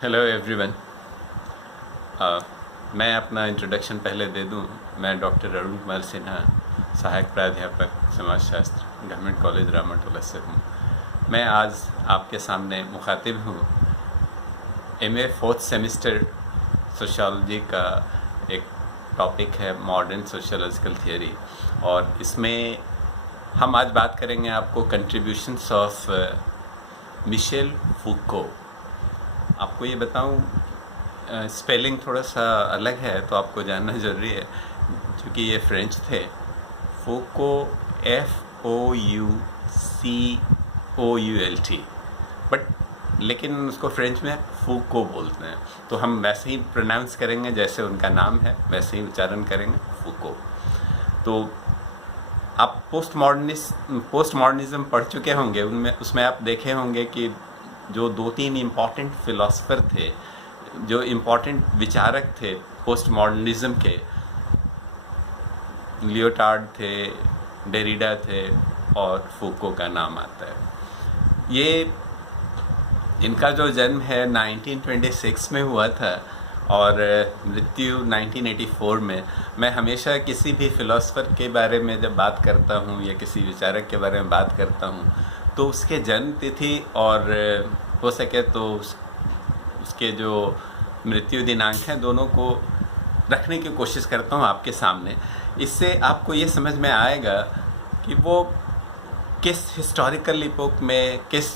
Hello everyone. मैं अपना introduction पहले दे दूं। मैं डॉक्टर अरुण कुमार सिन्हा, सहायक प्राध्यापक समाजशास्त्र, गवर्नमेंट कॉलेज रामाटोला से हूं। मैं आज आपके सामने मुखातिब हूं। एमए फोर्थ सेमेस्टर सोशियोलॉजी का एक टॉपिक है मॉडर्न सोशियोलॉजिकल थियोरी, और इसमें हम आज बात करेंगे आपको कंट्रीब्यूशंस ऑफ मिशेल फूको। आपको ये बताऊं, स्पेलिंग थोड़ा सा अलग है तो आपको जानना ज़रूरी है, क्योंकि ये फ्रेंच थे। फूको FOUCOULT, बट लेकिन उसको फ्रेंच में फूको बोलते हैं, तो हम वैसे ही प्रोनाउंस करेंगे जैसे उनका नाम है, वैसे ही उच्चारण करेंगे, फूको। तो आप पोस्ट मॉडर्निज्म पढ़ चुके होंगे, उनमें उसमें आप देखे होंगे कि जो दो तीन इम्पॉर्टेंट फिलोसफर थे, जो इम्पॉर्टेंट विचारक थे पोस्ट मॉडर्निज्म के, लियोटार्ड थे, डेरिडा थे और फूको का नाम आता है। ये इनका जो जन्म है 1926 में हुआ था और मृत्यु 1984 में। मैं हमेशा किसी भी फिलोसफर के बारे में जब बात करता हूँ या किसी विचारक के बारे में बात करता हूँ तो उसके जन्म तिथि और हो सके तो उसके जो मृत्यु दिनांक हैं दोनों को रखने की कोशिश करता हूँ आपके सामने। इससे आपको ये समझ में आएगा कि वो किस हिस्टोरिकल इपोक में, किस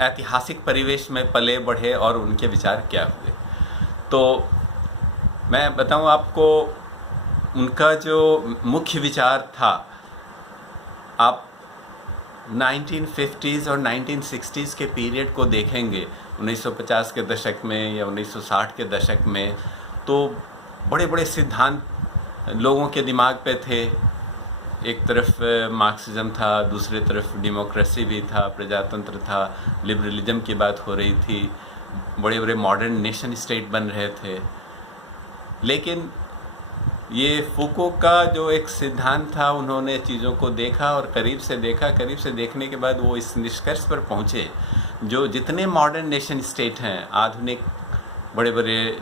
ऐतिहासिक परिवेश में पले बढ़े और उनके विचार क्या हुए। तो मैं बताऊं आपको, उनका जो मुख्य विचार था, आप 1950s और 1960s के पीरियड को देखेंगे, 1950 के दशक में या 1960 के दशक में, तो बड़े बड़े सिद्धांत लोगों के दिमाग पे थे। एक तरफ मार्क्सिज्म था, दूसरी तरफ डेमोक्रेसी भी था, प्रजातंत्र था, लिबरलिज्म की बात हो रही थी, बड़े बड़े मॉडर्न नेशन स्टेट बन रहे थे। लेकिन ये फूको का जो एक सिद्धांत था, उन्होंने चीज़ों को देखा और करीब से देखा। करीब से देखने के बाद वो इस निष्कर्ष पर पहुँचे, जो जितने मॉडर्न नेशन स्टेट हैं, आधुनिक बड़े बड़े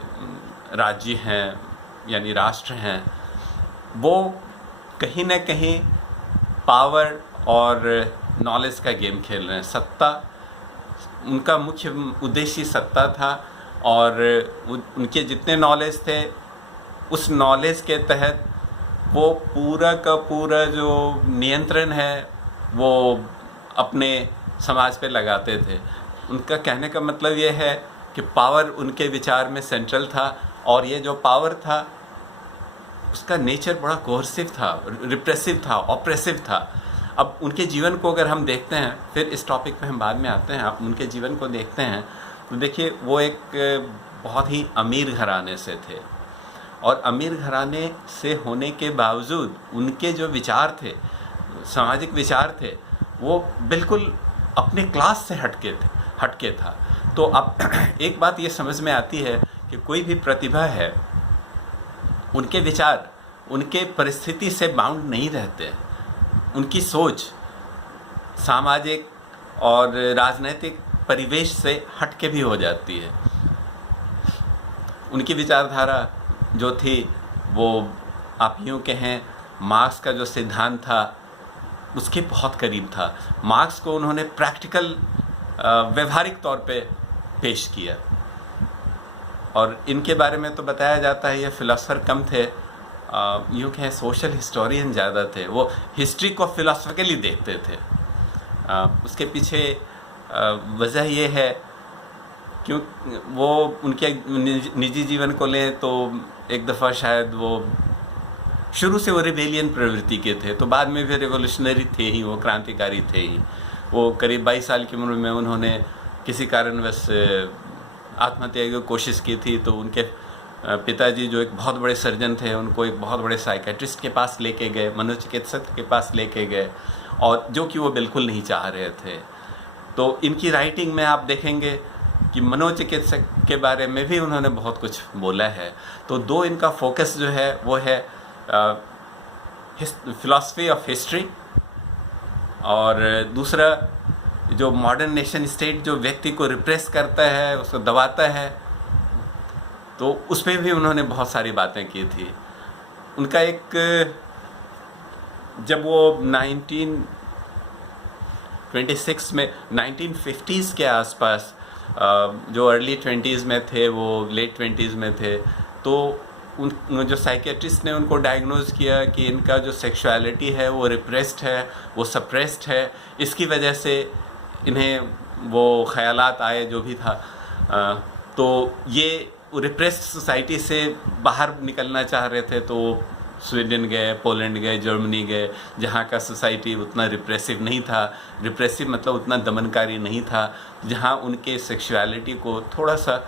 राज्य हैं यानी राष्ट्र हैं, वो कहीं ना कहीं पावर और नॉलेज का गेम खेल रहे हैं। सत्ता, उनका मुख्य उद्देश्य सत्ता था, और उनके जितने नॉलेज थे उस नॉलेज के तहत वो पूरा का पूरा जो नियंत्रण है वो अपने समाज पे लगाते थे। उनका कहने का मतलब ये है कि पावर उनके विचार में सेंट्रल था, और ये जो पावर था उसका नेचर बड़ा कोर्सिव था, रिप्रेसिव था, ऑप्रेसिव था। अब उनके जीवन को अगर हम देखते हैं, फिर इस टॉपिक पे हम बाद में आते हैं, आप उनके जीवन को देखते हैं तो देखिए वो एक बहुत ही अमीर घराने से थे, और अमीर घराने से होने के बावजूद उनके जो विचार थे, सामाजिक विचार थे, वो बिल्कुल अपने क्लास से हटके था। तो अब एक बात ये समझ में आती है कि कोई भी प्रतिभा है, उनके विचार उनके परिस्थिति से बाउंड नहीं रहते। उनकी सोच सामाजिक और राजनीतिक परिवेश से हटके भी हो जाती है। उनकी विचारधारा जो थी वो आप यूँ कहें मार्क्स का जो सिद्धांत था उसके बहुत करीब था। मार्क्स को उन्होंने प्रैक्टिकल व्यवहारिक तौर पे पेश किया, और इनके बारे में तो बताया जाता है ये फिलोसफर कम थे, यूँ कहें सोशल हिस्टोरियन ज़्यादा थे। वो हिस्ट्री को फिलोसफिकली देखते थे। उसके पीछे वजह ये है क्यों वो उनके निजी जीवन को लें तो एक दफ़ा शायद वो शुरू से वो रिबेलियन प्रवृत्ति के थे, तो बाद में भी रिवोल्यूशनरी थे ही, वो क्रांतिकारी थे ही। वो करीब 22 साल की उम्र में उन्होंने किसी कारणवश आत्महत्या की कोशिश की थी, तो उनके पिताजी जो एक बहुत बड़े सर्जन थे उनको एक बहुत बड़े साइकेट्रिस्ट के पास लेके गए, मनोचिकित्सक के पास लेके गए, और जो कि वो बिल्कुल नहीं चाह रहे थे। तो इनकी राइटिंग में आप देखेंगे कि मनोचिकित्सक के बारे में भी उन्होंने बहुत कुछ बोला है। तो दो इनका फोकस जो है वो है फिलॉसफी ऑफ हिस्ट्री, और दूसरा जो मॉडर्न नेशन स्टेट जो व्यक्ति को रिप्रेस करता है, उसको दबाता है, तो उसमें भी उन्होंने बहुत सारी बातें की थी। उनका एक, जब वो 1926 में 1950s के आसपास, जो अर्ली 20s में थे, वो लेट 20s में थे, तो उन जो साइकेट्रिस्ट ने उनको डायग्नोज किया कि इनका जो सेक्सुअलिटी है वो रिप्रेस्ड है, वो सप्रेस्ड है, इसकी वजह से इन्हें वो ख़यालात आए जो भी था। तो ये रिप्रेस्ड सोसाइटी से बाहर निकलना चाह रहे थे, तो स्वीडन गए, पोलैंड गए, जर्मनी गए, जहाँ का सोसाइटी उतना रिप्रेसिव नहीं था। रिप्रेसिव मतलब उतना दमनकारी नहीं था, जहाँ उनके सेक्सुअलिटी को थोड़ा सा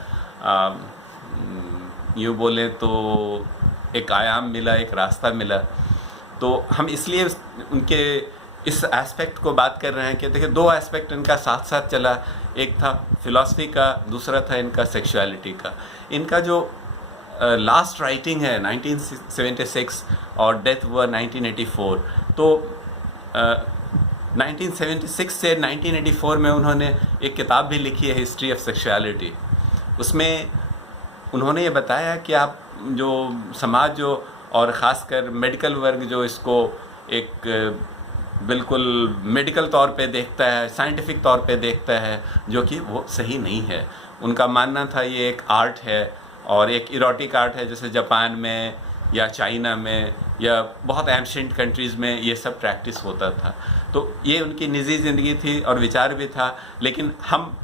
यूँ बोलें तो एक आयाम मिला, एक रास्ता मिला। तो हम इसलिए उनके इस एस्पेक्ट को बात कर रहे हैं कि देखिए, दो एस्पेक्ट इनका साथ साथ चला, एक था फिलॉसफी का, दूसरा था इनका सेक्सुअलिटी का। इनका जो लास्ट राइटिंग है 1976 और डेथ हुआ 1984, तो 1976 से 1984 में उन्होंने एक किताब भी लिखी है, हिस्ट्री ऑफ सेक्सुअलिटी। उसमें उन्होंने ये बताया कि आप जो समाज जो और ख़ासकर मेडिकल वर्ग जो इसको एक बिल्कुल मेडिकल तौर पे देखता है, साइंटिफिक तौर पे देखता है, जो कि वो सही नहीं है। उनका मानना था ये एक आर्ट है, और एक इरोटिक आर्ट है, जैसे जापान में या चाइना में या बहुत एंशिएंट कंट्रीज़ में ये सब प्रैक्टिस होता था। तो ये उनकी निजी ज़िंदगी थी और विचार भी था, लेकिन हम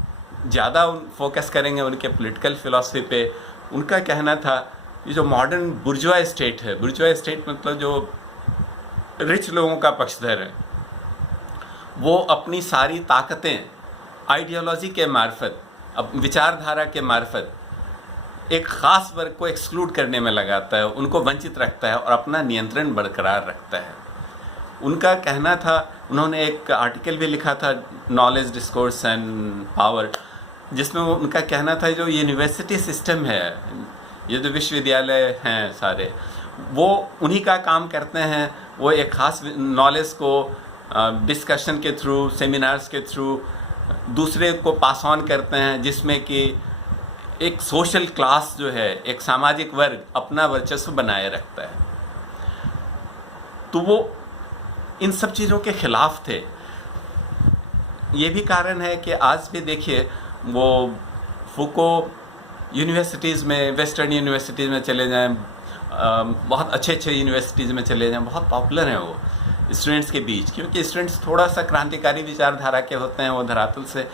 ज़्यादा फोकस करेंगे उनके पॉलिटिकल फ़िलासफ़ी पे। उनका कहना था ये जो मॉडर्न बुर्जुआ स्टेट है, बुर्जुआ स्टेट मतलब जो रिच लोगों का पक्षधर है, वो अपनी सारी ताकतें आइडियोलॉजी के मार्फत, अब विचारधारा के मार्फत एक ख़ास वर्ग को एक्सक्लूड करने में लगाता है, उनको वंचित रखता है और अपना नियंत्रण बरकरार रखता है। उनका कहना था, उन्होंने एक आर्टिकल भी लिखा था, नॉलेज डिस्कोर्स एंड पावर, जिसमें उनका कहना था जो यूनिवर्सिटी सिस्टम है, ये जो विश्वविद्यालय हैं सारे, वो उन्हीं का काम करते हैं। वो एक ख़ास नॉलेज को डिस्कशन के थ्रू, सेमिनार्स के थ्रू दूसरे को पास ऑन करते हैं, जिसमें कि एक सोशल क्लास जो है, एक सामाजिक वर्ग अपना वर्चस्व बनाए रखता है। तो वो इन सब चीज़ों के ख़िलाफ़ थे। ये भी कारण है कि आज भी देखिए, वो फूको यूनिवर्सिटीज़ में, वेस्टर्न यूनिवर्सिटीज़ में चले जाएं, बहुत अच्छे अच्छे यूनिवर्सिटीज़ में चले जाएं, बहुत पॉपुलर हैं वो स्टूडेंट्स के बीच, क्योंकि स्टूडेंट्स थोड़ा सा क्रांतिकारी विचारधारा के होते हैं, वो धरातल से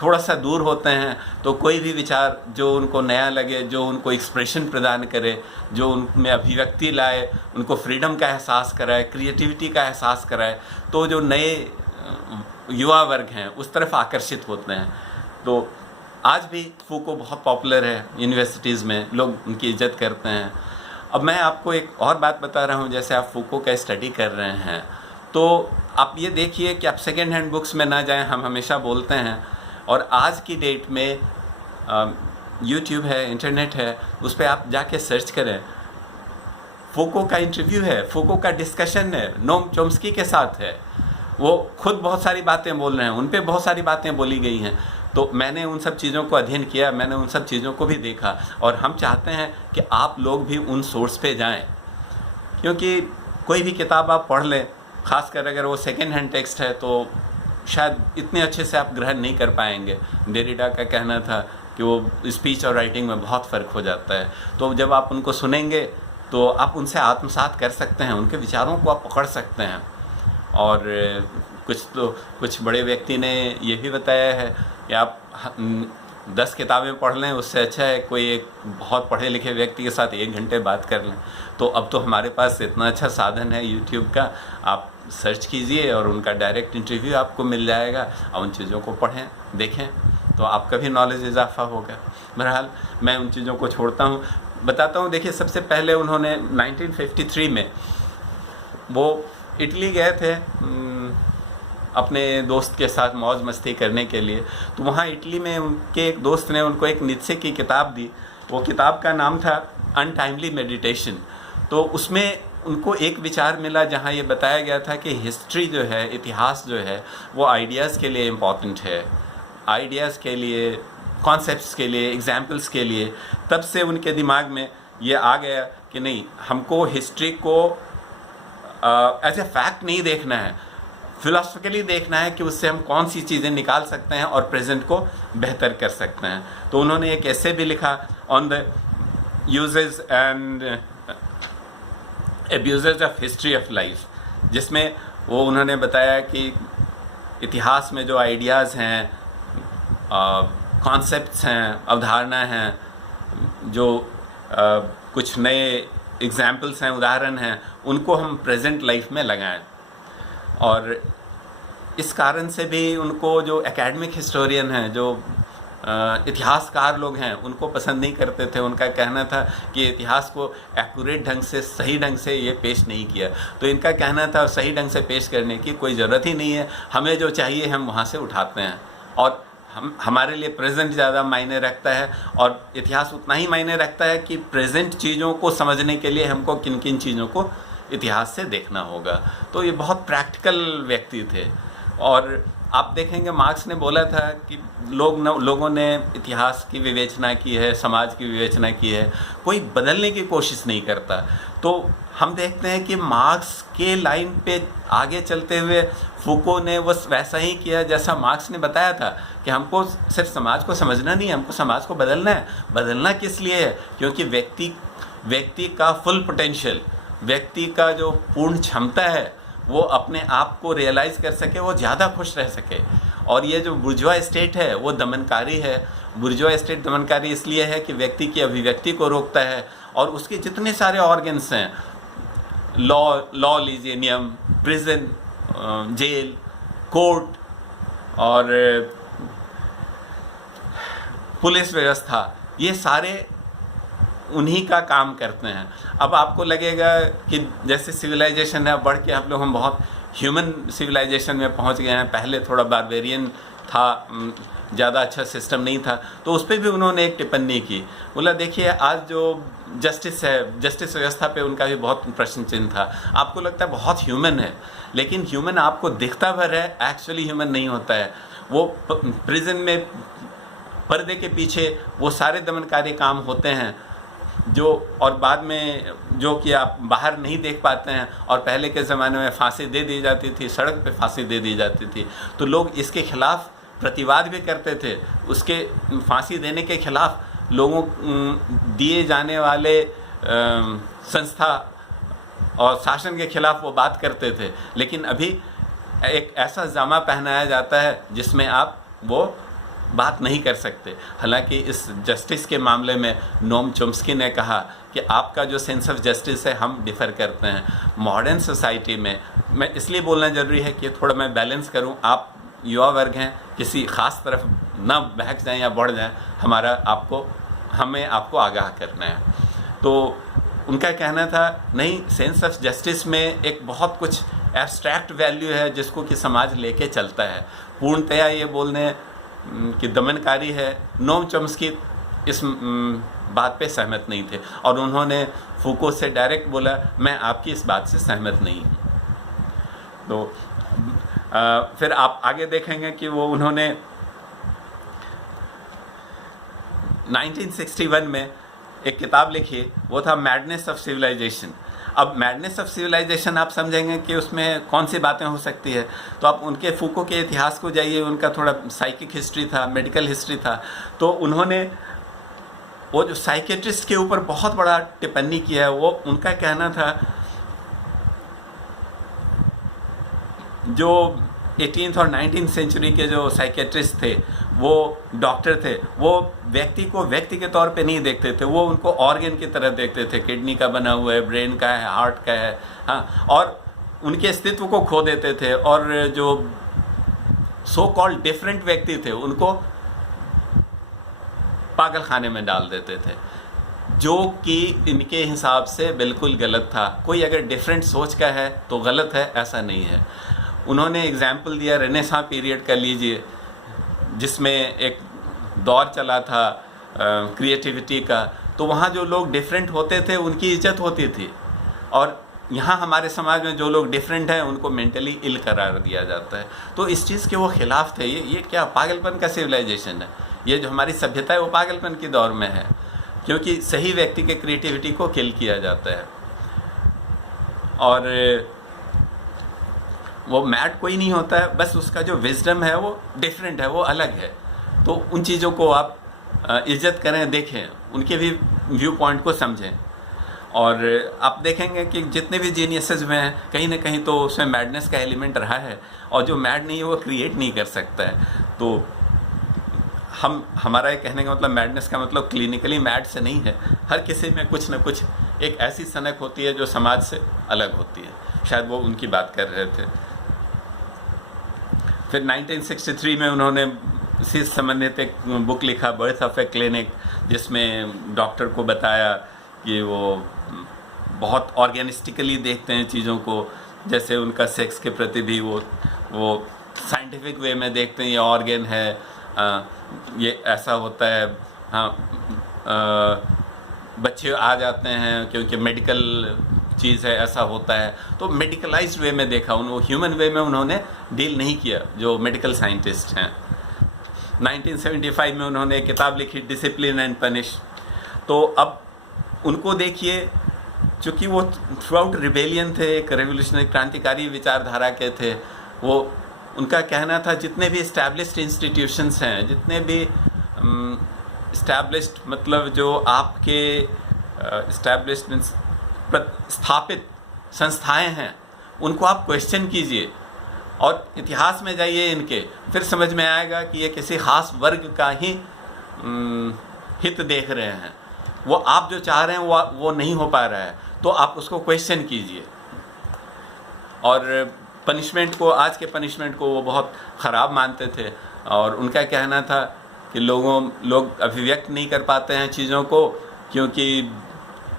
थोड़ा सा दूर होते हैं। तो कोई भी विचार जो उनको नया लगे, जो उनको एक्सप्रेशन प्रदान करे, जो उनमें अभिव्यक्ति लाए, उनको फ्रीडम का एहसास कराए, क्रिएटिविटी का एहसास कराए, तो जो नए युवा वर्ग हैं उस तरफ आकर्षित होते हैं। तो आज भी फूको बहुत पॉपुलर है यूनिवर्सिटीज़ में, लोग उनकी इज्जत करते हैं। अब मैं आपको एक और बात बता रहा हूँ, जैसे आप फूको का स्टडी कर रहे हैं, तो आप ये देखिए कि आप सेकेंड हैंड बुक्स में ना जाएं, हम हमेशा बोलते हैं। और आज की डेट में यूट्यूब है, इंटरनेट है, उस पर आप जाके सर्च करें, फूको का इंटरव्यू है, फूको का डिस्कशन है, नोम चोम्स्की के साथ है। वो खुद बहुत सारी बातें बोल रहे हैं, उन पे बहुत सारी बातें बोली गई हैं। तो मैंने उन सब चीज़ों को अध्ययन किया, मैंने उन सब चीज़ों को भी देखा, और हम चाहते हैं कि आप लोग भी उन सोर्स पे जाएं, क्योंकि कोई भी किताब आप पढ़ लें, ख़ासकर अगर वो सेकेंड हैंड टेक्स्ट है, तो शायद इतने अच्छे से आप ग्रहण नहीं कर पाएंगे। डेरिडा का कहना था कि वो स्पीच और राइटिंग में बहुत फ़र्क हो जाता है। तो जब आप उनको सुनेंगे तो आप उनसे आत्मसात कर सकते हैं, उनके विचारों को आप पकड़ सकते हैं। और कुछ बड़े व्यक्ति ने ये भी बताया है कि आप 10 किताबें पढ़ लें, उससे अच्छा है कोई एक बहुत पढ़े लिखे व्यक्ति के साथ 1 घंटे बात कर लें। तो अब तो हमारे पास इतना अच्छा साधन है यूट्यूब का, आप सर्च कीजिए और उनका डायरेक्ट इंटरव्यू आपको मिल जाएगा, और उन चीज़ों को पढ़ें, देखें, तो आपका भी नॉलेज इजाफा होगा। बहरहाल मैं उन चीज़ों को छोड़ता हूँ, बताता हूँ। देखिए, सबसे पहले उन्होंने 1953 में वो इटली गए थे अपने दोस्त के साथ मौज मस्ती करने के लिए। तो वहाँ इटली में उनके एक दोस्त ने उनको एक नीत्शे की किताब दी। वो किताब का नाम था अनटाइमली मेडिटेशन। तो उसमें उनको एक विचार मिला जहाँ ये बताया गया था कि हिस्ट्री जो है, इतिहास जो है, वो आइडियाज़ के लिए इम्पॉर्टेंट है, आइडियाज़ के लिए, कॉन्सेप्ट्स के लिए, एग्जाम्पल्स के लिए। तब से उनके दिमाग में ये आ गया कि नहीं, हमको हिस्ट्री को एज ए फैक्ट नहीं देखना है, फिलोसफिकली देखना है कि उससे हम कौन सी चीज़ें निकाल सकते हैं और प्रेजेंट को बेहतर कर सकते हैं। तो उन्होंने एक ऐसे भी लिखा on the uses and abuses of history of life, जिसमें वो उन्होंने बताया कि इतिहास में जो आइडियाज़ हैं, कॉन्सेप्ट्स हैं, अवधारणा हैं, जो कुछ नए एग्जाम्पल्स हैं, उदाहरण हैं, उनको हम प्रेजेंट लाइफ में लगाएं। और इस कारण से भी उनको जो एकेडमिक हिस्टोरियन हैं, जो इतिहासकार लोग हैं, उनको पसंद नहीं करते थे। उनका कहना था कि इतिहास को एक्यूरेट ढंग से, सही ढंग से ये पेश नहीं किया। तो इनका कहना था सही ढंग से पेश करने की कोई ज़रूरत ही नहीं है, हमें जो चाहिए हम वहाँ से उठाते हैं, और हमारे लिए प्रेजेंट ज़्यादा मायने रखता है, और इतिहास उतना ही मायने रखता है कि प्रेजेंट चीज़ों को समझने के लिए हमको किन किन चीज़ों को इतिहास से देखना होगा। तो ये बहुत प्रैक्टिकल व्यक्ति थे। और आप देखेंगे मार्क्स ने बोला था कि लोगों ने इतिहास की विवेचना की है, समाज की विवेचना की है, कोई बदलने की कोशिश नहीं करता। तो हम देखते हैं कि मार्क्स के लाइन पे आगे चलते हुए फूको ने बस वैसा ही किया जैसा मार्क्स ने बताया था कि हमको सिर्फ समाज को समझना नहीं है, हमको समाज को बदलना है। बदलना किस लिए है? क्योंकि व्यक्ति का फुल पोटेंशियल, व्यक्ति का जो पूर्ण क्षमता है, वो अपने आप को रियलाइज़ कर सके, वो ज़्यादा खुश रह सके। और ये जो बुर्जुआ स्टेट है वो दमनकारी है। बुर्जुआ स्टेट दमनकारी इसलिए है कि व्यक्ति की अभिव्यक्ति को रोकता है, और उसके जितने सारे ऑर्गन्स हैं, लॉ लीजिए, नियम, प्रिजन, जेल, कोर्ट और पुलिस व्यवस्था, ये सारे उन्हीं का काम करते हैं। अब आपको लगेगा कि जैसे सिविलाइजेशन है, बढ़ के हम बहुत ह्यूमन सिविलाइजेशन में पहुंच गए हैं। पहले थोड़ा बारबेरियन था, ज़्यादा अच्छा सिस्टम नहीं था। तो उस पर भी उन्होंने एक टिप्पणी की, बोला देखिए आज जो जस्टिस है, जस्टिस व्यवस्था पे उनका भी बहुत प्रश्न चिन्ह था। आपको लगता है बहुत ह्यूमन है, लेकिन ह्यूमन आपको दिखता भर है, एक्चुअली ह्यूमन नहीं होता है। वो प्रिजन में पर्दे के पीछे वो सारे दमनकारी काम होते हैं जो, और बाद में जो कि आप बाहर नहीं देख पाते हैं। और पहले के ज़माने में फांसी दे दी जाती थी, सड़क पे फांसी दे दी जाती थी, तो लोग इसके खिलाफ प्रतिवाद भी करते थे। उसके फांसी देने के खिलाफ लोगों दिए जाने वाले संस्था और शासन के खिलाफ वो बात करते थे। लेकिन अभी एक ऐसा जामा पहनाया जाता है जिसमें आप वो बात नहीं कर सकते। हालांकि इस जस्टिस के मामले में नोम चोम्स्की ने कहा कि आपका जो सेंस ऑफ जस्टिस है, हम डिफ़र करते हैं। मॉडर्न सोसाइटी में, मैं इसलिए बोलना ज़रूरी है कि थोड़ा मैं बैलेंस करूं, आप युवा वर्ग हैं, किसी ख़ास तरफ ना बहक जाएं या बढ़ जाएं, हमें आपको आगाह करना है। तो उनका कहना था नहीं, सेंस ऑफ जस्टिस में एक बहुत कुछ एब्स्ट्रैक्ट वैल्यू है जिसको कि समाज लेके चलता है। पूर्णतया ये बोलने कि दमनकारी है, नोम चोम्स्की इस बात पे सहमत नहीं थे, और उन्होंने फूको से डायरेक्ट बोला मैं आपकी इस बात से सहमत नहीं हूँ। तो फिर आप आगे देखेंगे कि वो उन्होंने 1961 में एक किताब लिखी, वो था मैडनेस ऑफ सिविलाइजेशन। अब मैडनेस ऑफ सिविलाइजेशन आप समझेंगे कि उसमें कौन सी बातें हो सकती है, तो आप उनके फूको के इतिहास को जाइए। उनका थोड़ा साइकिक हिस्ट्री था, मेडिकल हिस्ट्री था। तो उन्होंने वो जो साइकेट्रिस्ट के ऊपर बहुत बड़ा टिप्पणी किया है, वो उनका कहना था जो 18th और 19th सेंचुरी के जो साइकेट्रिस्ट थे, वो डॉक्टर थे, वो व्यक्ति को व्यक्ति के तौर पे नहीं देखते थे, वो उनको ऑर्गन की तरह देखते थे। किडनी का बना हुआ है, ब्रेन का है, हार्ट का है, हाँ, और उनके अस्तित्व को खो देते थे। और जो सो कॉल्ड डिफरेंट व्यक्ति थे उनको पागल खाने में डाल देते थे, जो कि इनके हिसाब से बिल्कुल गलत था। कोई अगर डिफरेंट सोच का है तो गलत है, ऐसा नहीं है। उन्होंने एग्जाम्पल दिया रेनेसां पीरियड का लीजिए, जिसमें एक दौर चला था क्रिएटिविटी का। तो वहाँ जो लोग डिफरेंट होते थे उनकी इज्जत होती थी, और यहाँ हमारे समाज में जो लोग डिफरेंट हैं उनको मेंटली इल करार दिया जाता है। तो इस चीज़ के वो खिलाफ थे। ये क्या पागलपन का सिविलाइजेशन है, ये जो हमारी सभ्यता है वो पागलपन की दौर में है, क्योंकि सही व्यक्ति के क्रिएटिविटी को किल किया जाता है। और वो मैड कोई नहीं होता है, बस उसका जो विजडम है वो डिफरेंट है, वो अलग है। तो उन चीज़ों को आप इज्जत करें, देखें, उनके भी व्यू पॉइंट को समझें। और आप देखेंगे कि जितने भी जीनियसेस में हैं कहीं ना कहीं तो उसमें मैडनेस का एलिमेंट रहा है, और जो मैड नहीं है वो क्रिएट नहीं कर सकता है। तो हमारा ये कहने का मतलब मैडनेस का मतलब क्लिनिकली मैड से नहीं है। हर किसी में कुछ ना कुछ एक ऐसी सनक होती है जो समाज से अलग होती है। शायद वो उनकी बात कर रहे थे। फिर 1963 में उन्होंने इसी संबंधित एक बुक लिखा, बर्थ ऑफ ए क्लिनिक, जिसमें डॉक्टर को बताया कि वो बहुत ऑर्गेनिस्टिकली देखते हैं चीज़ों को, जैसे उनका सेक्स के प्रति भी वो साइंटिफिक वे में देखते हैं, ये ऑर्गन है, ये ऐसा होता है। हाँ, बच्चे आ जाते हैं क्योंकि मेडिकल चीज़ है, ऐसा होता है। तो मेडिकलाइज्ड वे में देखा, वो ह्यूमन वे में उन्होंने डील नहीं किया जो मेडिकल साइंटिस्ट हैं। 1975 में उन्होंने एक किताब लिखी, डिसिप्लिन एंड पनिश। तो अब उनको देखिए, चूँकि वो थ्रू आउट रिबेलियन थे, एक रेवोल्यूशनरी क्रांतिकारी विचारधारा के थे। वो उनका कहना था जितने भी इस्टेब्लिश्ड इंस्टीट्यूशंस हैं, जितने भी इस्टेब्लिश्ड मतलब जो आपके इस्टेब्लिश्ड मीन्स स्थापित संस्थाएं हैं, उनको आप क्वेश्चन कीजिए और इतिहास में जाइए इनके, फिर समझ में आएगा कि ये किसी ख़ास वर्ग का ही हित देख रहे हैं। वो आप जो चाह रहे हैं वो नहीं हो पा रहा है, तो आप उसको क्वेश्चन कीजिए। और पनिशमेंट को, आज के पनिशमेंट को वो बहुत ख़राब मानते थे, और उनका कहना था कि लोग अभिव्यक्त नहीं कर पाते हैं चीज़ों को, क्योंकि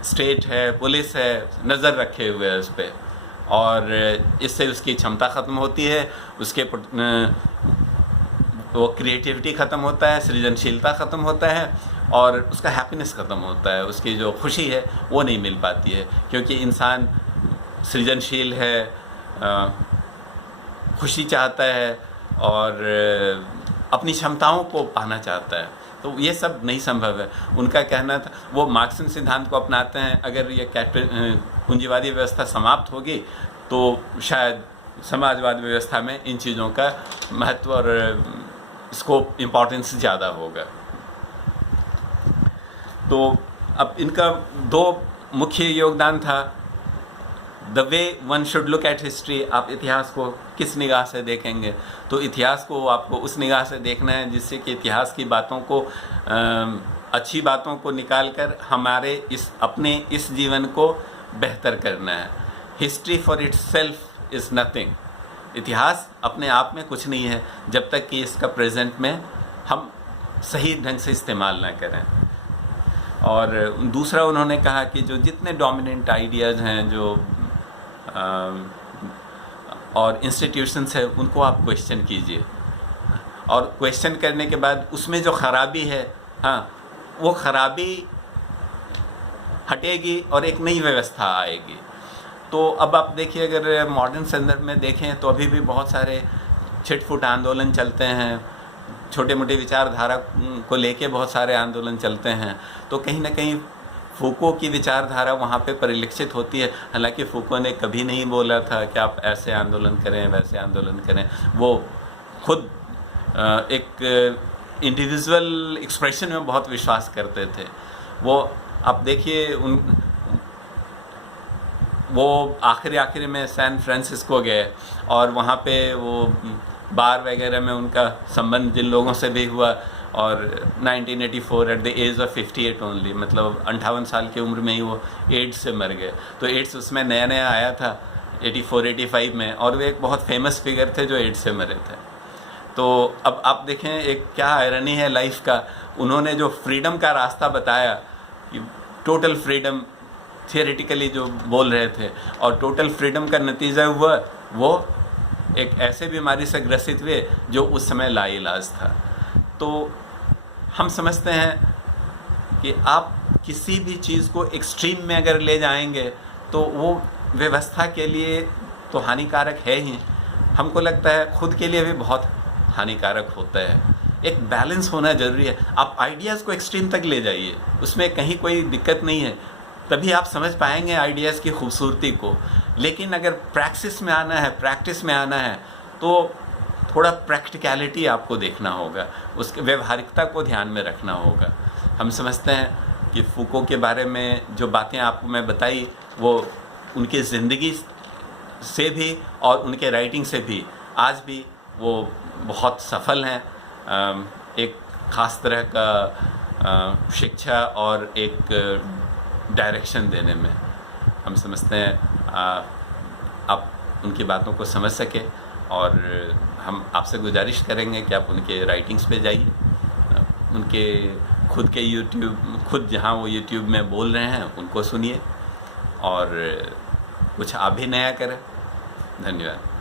स्टेट है, पुलिस है, नज़र रखे हुए है उस पर, और इससे उसकी क्षमता ख़त्म होती है, उसके वो क्रिएटिविटी ख़त्म होता है, सृजनशीलता ख़त्म होता है, और उसका हैप्पीनेस ख़त्म होता है, उसकी जो खुशी है वो नहीं मिल पाती है, क्योंकि इंसान सृजनशील है, खुशी चाहता है और अपनी क्षमताओं को पाना चाहता है। तो ये सब नहीं संभव है। उनका कहना था, वो मार्क्सियन सिद्धांत को अपनाते हैं, अगर ये पूंजीवादी व्यवस्था समाप्त होगी तो शायद समाजवाद व्यवस्था में इन चीज़ों का महत्व और स्कोप, इम्पोर्टेंस ज़्यादा होगा। तो अब इनका दो मुख्य योगदान था, the way one should look at history. आप इतिहास को किस निगाह से देखेंगे, तो इतिहास को आपको उस निगाह से देखना है जिससे कि इतिहास की बातों को, अच्छी बातों को निकाल कर हमारे अपने इस जीवन को बेहतर करना है। History for its self is nothing. इतिहास अपने आप में कुछ नहीं है जब तक कि इसका प्रेजेंट में हम सही ढंग से इस्तेमाल ना करें। और दूसरा उन्होंने कहा कि जो जितने डोमिनेंट आइडियाज़ हैं जो और इंस्टीट्यूशंस है, उनको आप क्वेश्चन कीजिए, और क्वेश्चन करने के बाद उसमें जो ख़राबी है, हाँ, वो ख़राबी हटेगी और एक नई व्यवस्था आएगी। तो अब आप देखिए, अगर मॉडर्न संदर्भ में देखें तो अभी भी बहुत सारे छिटफुट आंदोलन चलते हैं, छोटे मोटे विचारधारा को लेके बहुत सारे आंदोलन चलते हैं। तो कहीं ना कहीं फूको की विचारधारा वहाँ पे परिलक्षित होती है। हालांकि फूको ने कभी नहीं बोला था कि आप ऐसे आंदोलन करें, वैसे आंदोलन करें। वो खुद एक इंडिविजुअल एक्सप्रेशन में बहुत विश्वास करते थे। वो आप देखिए, वो आखिरी में सैन फ्रांसिस्को गए, और वहाँ पे वो बार वगैरह में उनका संबंध जिन लोगों से भी हुआ, और 1984 at the age of 58 only, मतलब 58 साल की उम्र में ही वो एड्स से मर गए। तो एड्स उसमें नया नया आया था 84-85 में, और वे एक बहुत फेमस फिगर थे जो एड्स से मरे थे। तो अब आप देखें एक क्या आयरनी है लाइफ का। उन्होंने जो फ्रीडम का रास्ता बताया कि टोटल फ्रीडम थियोरेटिकली जो बोल रहे थे, और टोटल फ्रीडम का नतीजा हुआ वो एक ऐसे बीमारी से ग्रसित हुए जो उस समय लाइलाज था। तो हम समझते हैं कि आप किसी भी चीज़ को एक्सट्रीम में अगर ले जाएंगे तो वो व्यवस्था के लिए तो हानिकारक है ही, हमको लगता है खुद के लिए भी बहुत हानिकारक होता है। एक बैलेंस होना ज़रूरी है। आप आइडियाज़ को एक्सट्रीम तक ले जाइए, उसमें कहीं कोई दिक्कत नहीं है, तभी आप समझ पाएंगे आइडियाज़ की खूबसूरती को। लेकिन अगर प्रैक्टिस में आना है तो थोड़ा प्रैक्टिकलिटी आपको देखना होगा, उसके व्यवहारिकता को ध्यान में रखना होगा। हम समझते हैं कि फूको के बारे में जो बातें आपको मैं बताई वो उनकी ज़िंदगी से भी और उनके राइटिंग से भी आज भी वो बहुत सफल हैं। एक ख़ास तरह का शिक्षा और एक डायरेक्शन देने में हम समझते हैं आप उनकी बातों को समझ सके। और हम आपसे गुजारिश करेंगे कि आप उनके राइटिंग्स पे जाइए, उनके खुद जहाँ वो यूट्यूब में बोल रहे हैं उनको सुनिए और कुछ आप भी नया करें। धन्यवाद।